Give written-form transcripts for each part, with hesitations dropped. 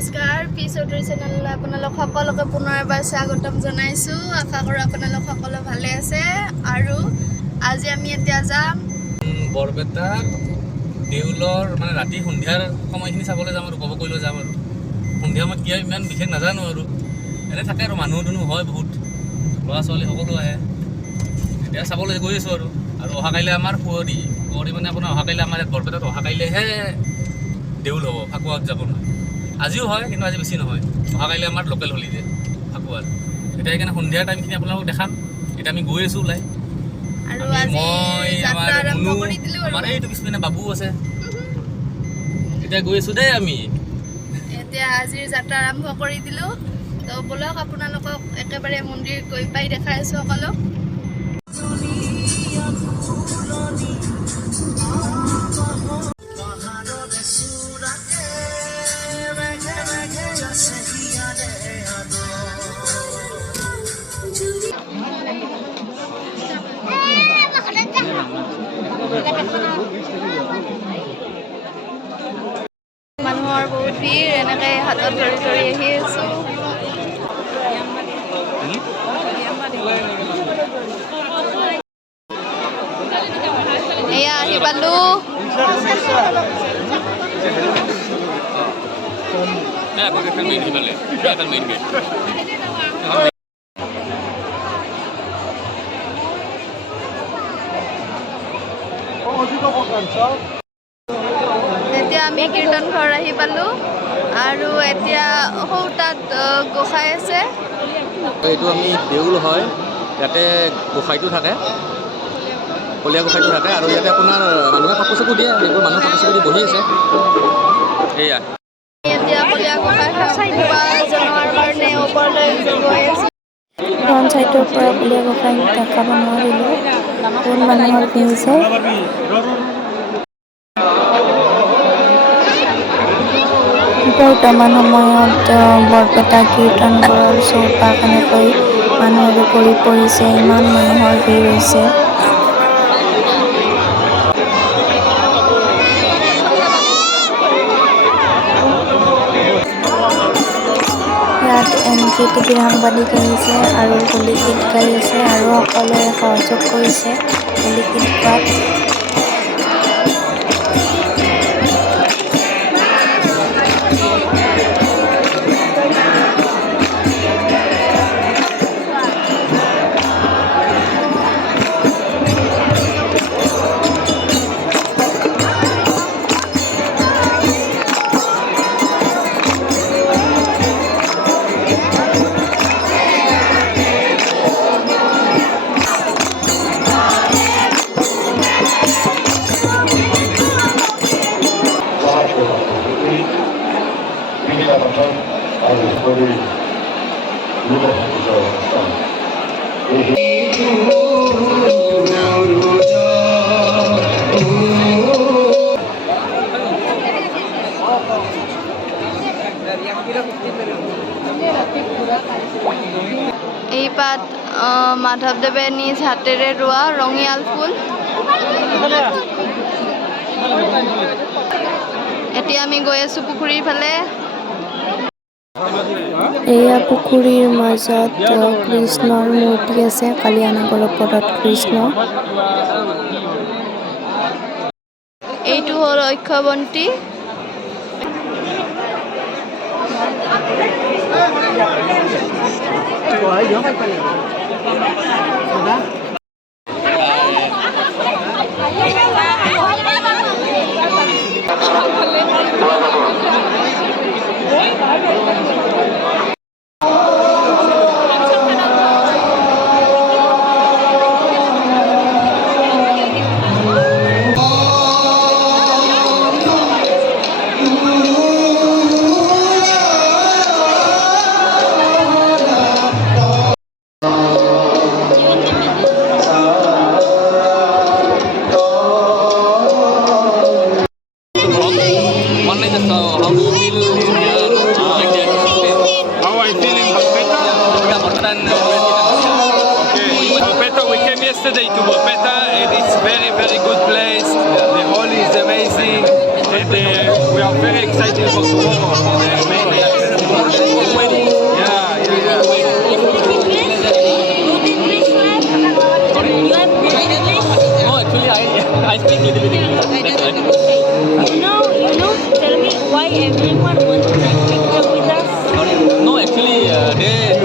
নমস্কাৰ পি চৌধুৰী চেনেললৈ আপোনালোক সকলোকে পুনৰ এবাৰ স্বাগতম জনাইছোঁ। আশা কৰোঁ আপোনালোক সকলো ভালে আছে। আৰু আজি আমি এতিয়া যাম বৰপেটা দেউলৰ মানে ৰাতি সন্ধিয়াৰ সময়খিনি চাবলৈ যাম আৰু উপভোগ কৰিবলৈ যাম। আৰু সন্ধিয়া সময়ত কি ইমান বিশেষ নাজানো আৰু এনে থাকে আৰু মানুহ দুনুহ হয় বহুত, ল'ৰা ছোৱালী সকলো আহে। এতিয়া চাবলৈ গৈ আছোঁ আৰু অহাকাইলৈ আমাৰ কুঁৱৰী মানে আপোনাৰ অহাকাইলৈ আমাৰ ইয়াত বৰপেটাত অহাকাইলৈহে দেউল হ'ব, ফাকুৱাত উদযাপন হয়। আজিও হয় কিন্তু আজি বেছি নহয়। অহাকাইলৈ আমাৰ লোকেল হলিডে ফাকুৱাত। এতিয়া সেইকাৰণে সন্ধিয়াৰ টাইমখিনি আপোনালোকক দেখাম। এতিয়া আমি গৈ আছোঁ ওলাই। আৰু মই আমাৰ এইটো পিছপিনে বাবু আছে। এতিয়া গৈ আছোঁ দেই আমি। এতিয়া আজিৰ যাত্ৰা আৰম্ভ কৰি দিলোঁ। তো বলক আপোনালোকক একেবাৰে মন্দিৰ গৈ পাই দেখাই আছোঁ সকলো। মানুহৰ বহুত ভিৰ, এনেকৈ হাতত ধৰি ধৰি আহি আছোঁ। এয়া আহি পালোঁ। এতিয়া আমি কীৰ্তন ঘৰ আহি পালোঁ আৰু এতিয়া সৌ তাত গোসাঁই আছে। এইটো আমি দেউল হয়, ইয়াতে গোসাঁইটো থাকে, কলীয়া গোসাঁইটো থাকে। আৰু ইয়াতে আপোনাৰ মানুহে কাপোৰ চাপোৰ দিয়ে, এইবোৰ মানুহে কাপোৰ চাপোৰ দি বহি আছে। এয়া এতিয়া কলীয়া গোসাঁই সেৱা জনোৱাৰ কাৰণে ওপৰলৈ গৈ আছোঁ। ফ্ৰণ্ট চাইডৰ পৰা কলীয়া গোসাঁইক দেখাব নোৱাৰিলোঁ, বহুত মানুহৰ ভিৰ হৈছে। বৰ্তমান সময়ত বৰপেটা কীৰ্তন ঘৰৰ চৌপাশ এনেকৈ মানুহেৰে ভৰি পৰিছে, ইমান মানুহৰ ভিৰ হৈছে। ইয়াত NKTVৰ সাংবাদিক আহিছে আৰু হোলী গীত গাই আছে আৰু সকলোৱে সহযোগ কৰিছে হোলী গীত গোৱাত। এই পাত মাধৱদেৱে নিজ হাতেৰে ৰোৱা ৰঙিয়াল ফুল। এতিয়া আমি গৈ আছোঁ পুখুৰীৰ ফালে। এয়া পুখুৰীৰ মাজত কৃষ্ণৰ মূৰ্তি আছে, কালিয়ানাগৰ ওপৰত কৃষ্ণ। এইটো হ'ল ঐক্যবন্তী। Yesterday to Bopeta, and it's very good place. The hall is amazing, and we are very excited for tomorrow for the main No, actually,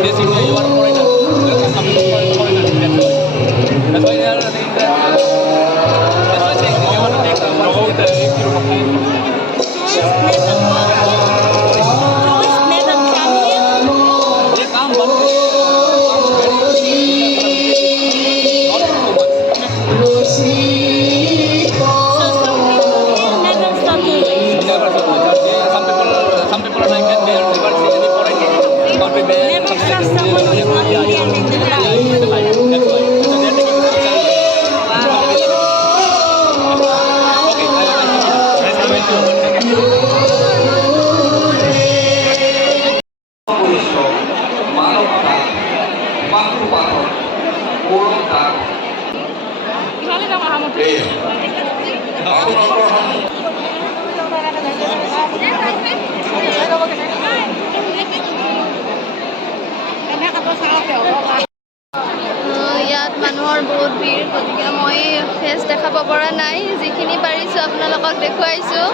they seem that you are foreigner. There are some people foreigner. That's why they are saying that. That's why saying they want to take one of the they come, but they come very not too much. Never so much. Some people are like that. They are never see any foreigner. Country band, something like that. That's why. So they are taking this okay, nice to meet you. ইয়াত মানুহৰ বহুত ভিৰ, গতিকে মই face দেখাব পৰা নাই। যিখিনি পাৰিছোঁ আপোনালোকক দেখুৱাইছোঁ।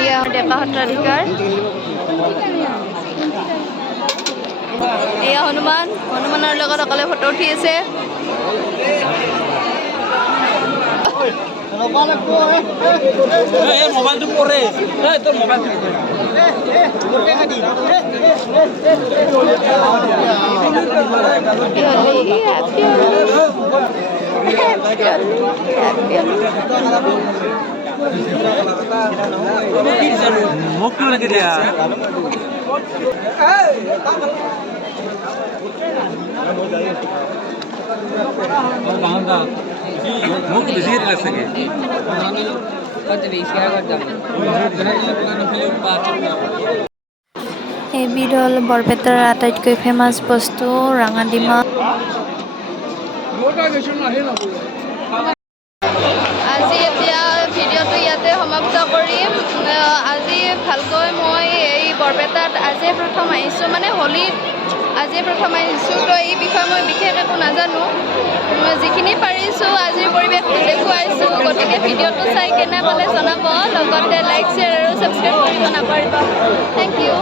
এয়া ডেকা সত্ৰাধিকাৰ। এয়া হনুমানৰ লগত অকলে ফটো উঠি আছে। মোবাইলটো পৰে তোৰ মোবাইল মোক কিয় লাগে দিয়া মোক বেছি লাগে এবিধ হ'ল বৰপেটাৰ আটাইতকৈ ফেমাছ বস্তু ৰাঙাডিমা। আজি এতিয়া ভিডিঅ'টো ইয়াতে সমাপ্ত কৰিম। আজি ভালকৈ মই এই বৰপেটাত আজিয়ে প্ৰথম আহিছোঁ, মানে হোলীত আজিয়ে প্ৰথম আহিছোঁ, তো এই বিষয়ে মই বিশেষ একো নাজানো। যিখিনি পাৰিছোঁ আজিৰ পৰিৱেশটো দেখুৱাইছোঁ, গতিকে ভিডিঅ'টো চাই কেনে পালে জনাব, লগতে লাইক শ্বেয়াৰ আৰু ছাবস্ক্ৰাইব কৰিব নাপাহৰিব। Thank U.